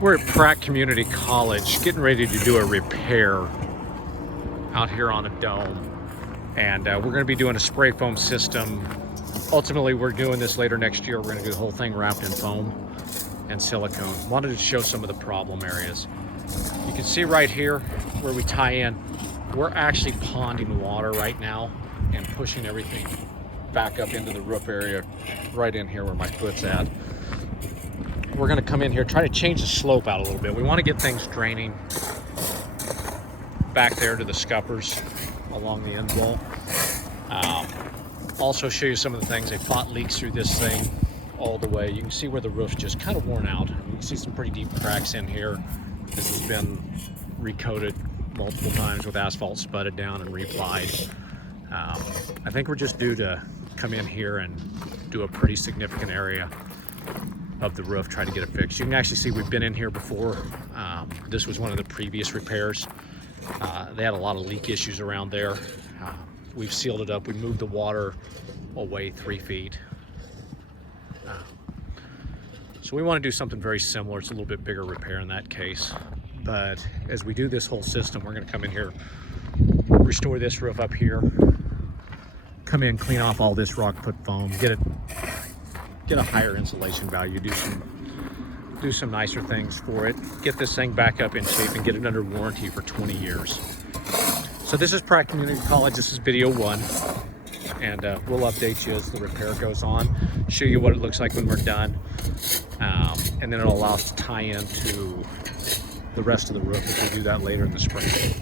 We're at Pratt Community College getting ready to do a repair out here on a dome. And we're going to be doing a spray foam system. Ultimately, we're doing this later next year. We're going to do the whole thing wrapped in foam and silicone. Wanted to show some of the problem areas. You can see right here where we tie in, we're actually ponding water right now and pushing everything back up into the roof area right in here where my foot's at. We're going to come in here, try to change the slope out a little bit. We want to get things draining back there to the scuppers along the end wall. Also show you some of the things. They fought leaks through this thing all the way. You can see where the roof's just kind of worn out. You can see some pretty deep cracks in here. This has been recoated multiple times with asphalt spudded down and replied. I think we're just due to come in here and do a pretty significant area of the roof, try to get it fixed. You can actually see we've been in here before. This was one of the previous repairs. They had a lot of leak issues around there. We've sealed it up. We moved the water away 3 feet. So we want to do something very similar. It's a little bit bigger repair in that case. But as we do this whole system, we're going to come in here, restore this roof up here, come in, clean off all this rock put foam, get a higher insulation value, do some nicer things for it, get this thing back up in shape and get it under warranty for 20 years. So this is Pratt Community College. This is video 1, and we'll update you as the repair goes on, show you what it looks like when we're done, and then it'll allow us to tie into the rest of the roof if we do that later in the spring.